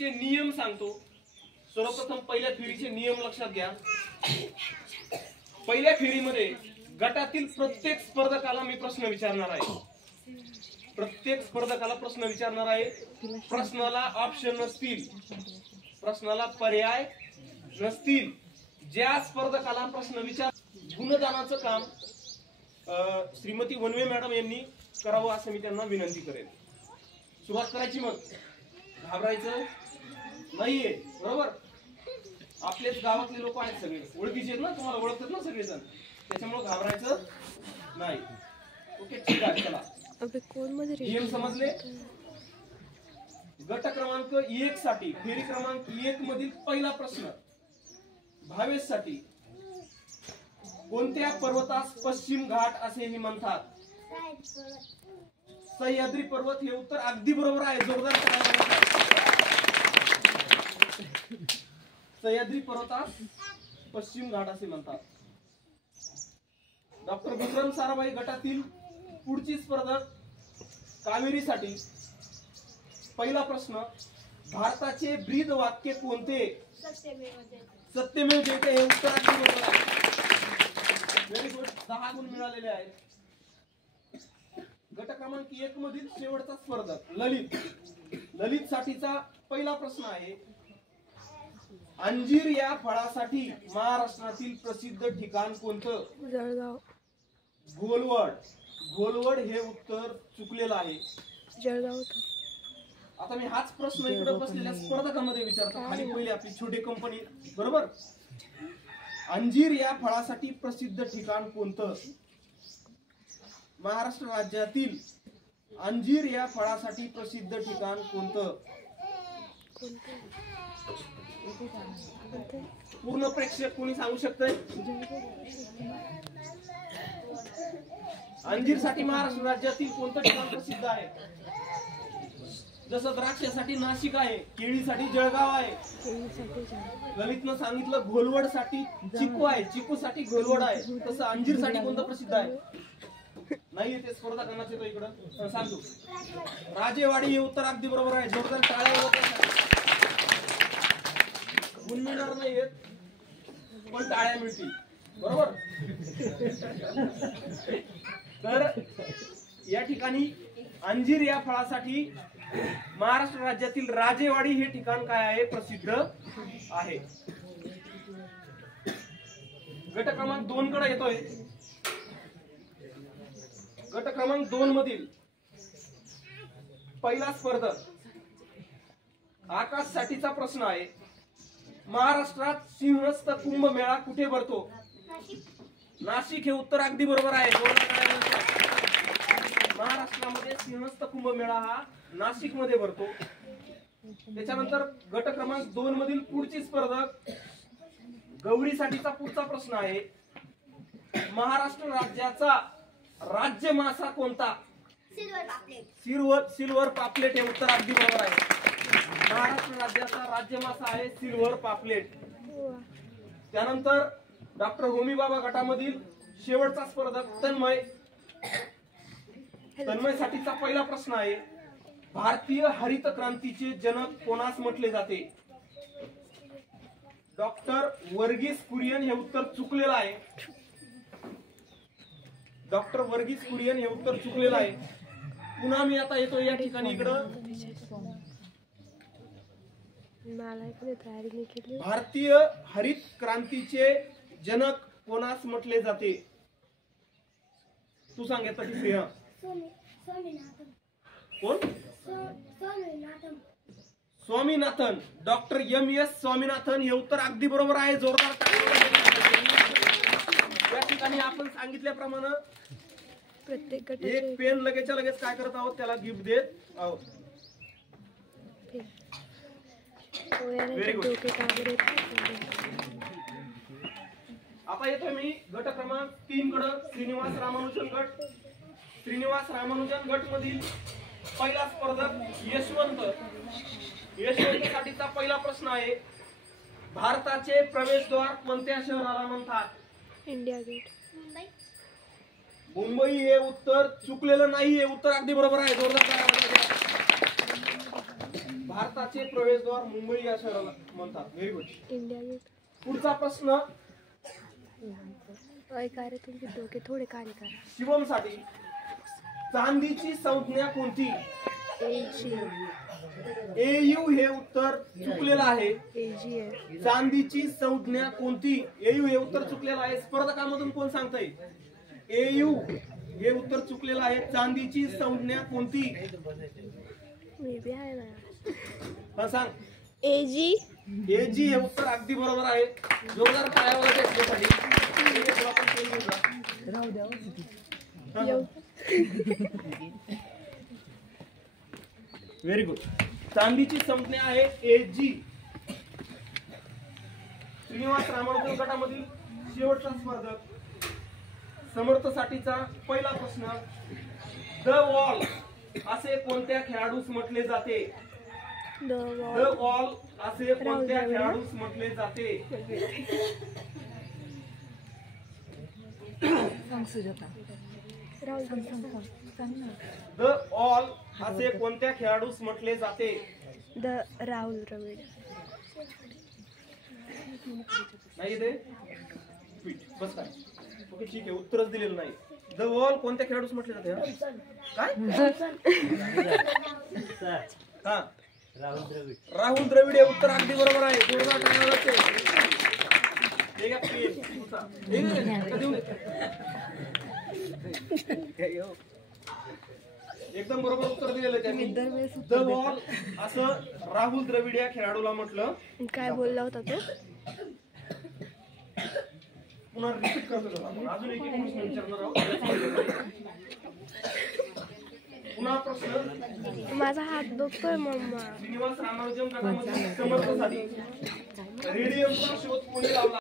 नियम सांगतो। सर्वप्रथम पहिल्या फेरीचे नियम लक्षात घ्या। पहिल्या फेरीमध्ये गटातील प्रत्येक स्पर्धकाला मी प्रश्न विचारणार आहे। प्रत्येक स्पर्धकाला प्रश्न विचारणार आहे। प्रश्नाला ऑप्शन नसतील, प्रश्नाला पर्याय नसतील। ज्या स्पर्धकाला प्रश्न विचार गुणदानाचं काम श्रीमती वनवे मॅडम यांनी करावं असं मी त्यांना विनंती करेन। सुरुवात करायची। मग घाबरायचं नाहीये, बरोबर? आपलेच गावातले लोक आहेत, सगळे ओळखीचे आहेत ना, तुम्हाला ओळखतात ना सगळेजण, त्याच्यामुळे घाबरायचं नाही। ओके, ठीक आहे, चला नियम समजले। गट क्रमांक 1 साठी फेरी क्रमांक 1 मधील पहिला प्रश्न भावेश साठी, कोणत्या पर्वतास पश्चिम घाट असेही म्हणतात? सह्याद्री पर्वत हे उत्तर अगदी बरोबर आहे। जोरदार टाळ्या। सह्याद्री पर्वतास पश्चिम घाट असे म्हणतात। डॉक्टर विक्रम साराभाई गटातील पुढची स्पर्धक कावेरीसाठी पहिला प्रश्न, भारताचे ब्रीद वाक्य कोणते? सत्यमेव जयते हे उत्तर अगदी बरोबर आहे। व्हेरी गुड, 10 गुण मिळालेले आहेत। गट क्रमांक 1 मधील शेवटचा स्पर्धक ललित, ललित साठीचा पहिला प्रश्न आहे, अंजीर या फळासाठी महाराष्ट्रातील प्रसिद्ध ठिकाण कोणतं? जळगाव। घोलवड, घोलवड हे उत्तर चुकलेलं आहे। जळगाव। आता मी हाच प्रश्न इकडे बसलेल्या स्पर्धकांमध्ये विचारतो। खाली पहिली आपली छोटी कंपनी, बरोबर? अंजीर या फळासाठी प्रसिद्ध ठिकाण कोणतं? महाराष्ट्र राज्यातील अंजीर या फळासाठी प्रसिद्ध ठिकाण कोणतं? पूर्ण प्रेक्षक कोणी सांगू शकतंय? अंजीर साठी महाराष्ट्र राज्यातील कोणतं ठिकाण प्रसिद्ध आहे? जसं द्राक्षासाठी नाशिक आहे, केळीसाठी जळगाव आहे, ललितनं सांगितलं घोलवड साठी चिकू आहे, चिकू साठी घोलवड आहे, तसं अंजीर साठी कोणतं प्रसिद्ध आहे? नाही, ते स्पर्धकांनाच येतो इकडं सांगतो। राजेवाडी हे उत्तर अगदी बरोबर आहे। जोरदार टाळ्या वाजवा। गुण मिळणार नाहीयेत पण टाळ्या मिळतील, बरोबर? तर या ठिकाणी अंजीर या फळासाठी महाराष्ट्र राज्यातील राजेवाडी हे ठिकाण काय आहे? प्रसिद्ध आहे। गट क्रमांक 2 कडे येतोय। गट क्रमांक 2 मधील पहिला स्पर्धक आकाश साठीचा प्रश्न आहे, महाराष्ट्रात सिंहस्थ कुंभमेळा कुठे भरतो? नाशिक हे उत्तर अगदी बरोबर आहे। महाराष्ट्रामध्ये सिंहस्थ कुंभमेळा हा नाशिक मध्ये भरतो। त्याच्यानंतर गट क्रमांक 2 मधील पुढची स्पर्धक गौरी साठीचा पुढचा प्रश्न आहे, महाराष्ट्र राज्याचा राज्य मासा कोणता? सिल्वर पापलेट हे उत्तर अगदी बरोबर आहे। महाराष्ट्र राज्याचा राज्य मासा आहे सिल्वर पापलेट। त्यानंतर डॉक्टर होमी बाबा गटामधील शेवटचा स्पर्धक तन्मय, तन्मय साठीचा पहिला प्रश्न आहे, भारतीय हरित क्रांतीचे जनक कोणास म्हटले जाते? डॉक्टर वर्गीस कुरियन हे उत्तर चुकलेलं आहे। डॉक्टर वर्गीस कुरियन हे उत्तर चुकलेलं आहे। पुन्हा मी आता येतो या ठिकाणी इकडं, भारतीय हरित क्रांतीचे जनक कोणास म्हटले जाते? तू सांग आता की सिंह कोण? स्वामीनाथन, डॉक्टर MS स्वामीनाथन हे उत्तर अगदी बरोबर आहे। जोरदार या ठिकाणी आपण सांगितल्याप्रमाणे प्रत्येक एक पेन लगेचच्या लगेच काय करत आहोत? त्याला गिफ्ट देत आहोत। Very good. आता येतोय मी गट क्रमांक 3 कडे, श्रीनिवास रामानुजन गट। श्रीनिवास रामानुजन गट मधील पहिला स्पर्धक यशवंत, यशवंत साठीचा पहिला प्रश्न आहे, भारताचे प्रवेशद्वार कोणत्या शहराला म्हणतात? India gate. मुंबई हे उत्तर चुकलेलं नाही, हे उत्तर अगदी बरोबर आहे। जोरदार भारताचे प्रवेशद्वार मुंबई या शहराला म्हणतात. Very good. India gate. पुढचा प्रश्न काय रे तुमचे डोके थोडे कार्य करा. शिवमसाठी चांदीची संज्ञा कोणती? एजी. एयू हे उत्तर चुकलेलं आहे. एजी आहे. चांदीची संज्ञा कोणती? एयू हे उत्तर चुकलेलं आहे. स्पर्धकांमधून कोण सांगताय? एयू हे उत्तर चुकलेलं आहे. चांदीची संज्ञा कोणती? मी बी आहे ना. हा सांग. एजी. एजी हे उत्तर अगदी बरोबर आहे. जोरदार पायावर त्यासाठी व्हेरी गुड. चांदीची संज्ञा आहे एजी. श्रीनिवास रामानुजन गटामधील शेवटचा स्पर्धक समर्थसाठीचा पहिला प्रश्न. द वॉल असे कोणत्या खेळाडूस म्हटले जाते? द द वॉल असे कोणत्या खेळाडूस म्हटले जाते? द ऑल असे कोणत्या खेळाडूस म्हटले जाते? द राहुल द्रविड. नाही ते बस काय. ओके ठीक आहे. उत्तरच दिलेलं नाही. द वॉल कोणत्या खेळाडूस म्हटले जाते? काय? हा राहुल द्रविड हे उत्तर अगदी बरोबर आहे. जोरदार टाळ्या वाजते. एकदम बरोबर उत्तर दिलेलं त्यांनी. द वॉल असं राहुल द्रविड या खेळाडूला म्हटलं. काय बोलला होता तो? पुन्हा रिपीट करतो. आपण अजून एक प्रश्न विचारणार आहोत. पुन्हा प्रश्न. माझा हात दुखतोय मम्मा. श्रीनिवास रामानुजन गटामध्ये समर्थसाठी रेडियमचा शोध कोणी लावला?